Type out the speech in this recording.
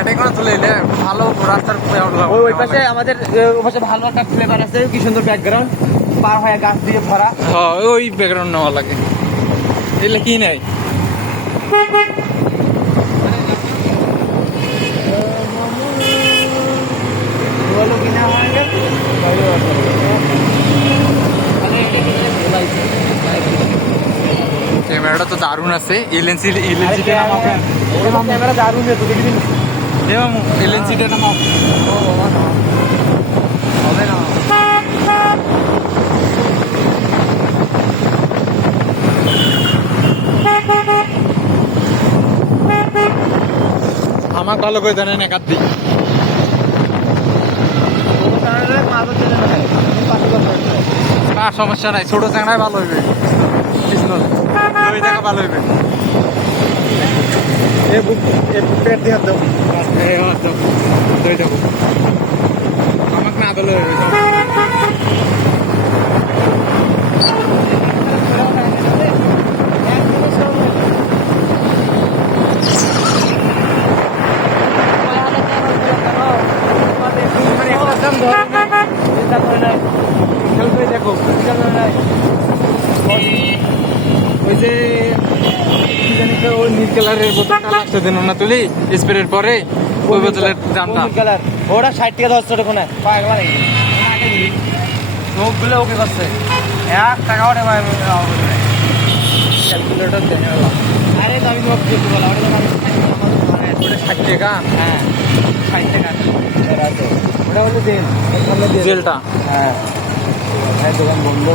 এটা করে চলে এলে ভালো রাস্তার ওই পাশে আমাদের ওই পাশে ভালো একটা ফ্লেভার আছে, কি সুন্দর ব্যাকগ্রাউন্ড, পার হয়ে গাছ দিয়ে ভরা। হ্যাঁ ওই ব্যাকগ্রাউন্ড নেওয়া লাগে, এগুলো কি নাই। বলো কিনা হয় ক্যামেরাটা তো দারুণ আছে, এলএনসিটা ক্যামেরা দারুণ তো দেখি এলএনসিটা নামাও। হবে না। আমার ভালো করে জানেন একার দিক আর সমস্যা নাই, ছোট চ্যাংড়াই ভালো হইবে, কৃষ্ণ দই দেখা ভালো হইবে। দই দেবো আমাকে না দলে হইবে। দেখো ওই যে কি জানি তো ওই নীল কালারের বোতলটা লাস্টে দিন না তুলি স্প্রের পরে, ওই বোতলের দামটা কালার ওটা 60 টাকা 10 টাকা কোনে পাগলা নাকি সবগুলো ওকে করছে 1 টাকা ওটা ভাই ক্যালকুলেটর দেন। আরে তো আমি তোমাকে বলতে বলা ওটা ওটা 60 টাকা। হ্যাঁ 60 টাকা এর আছে, ওটা হলো জেল, জেলটা হ্যাঁ ভাই দোকান বন্ধ।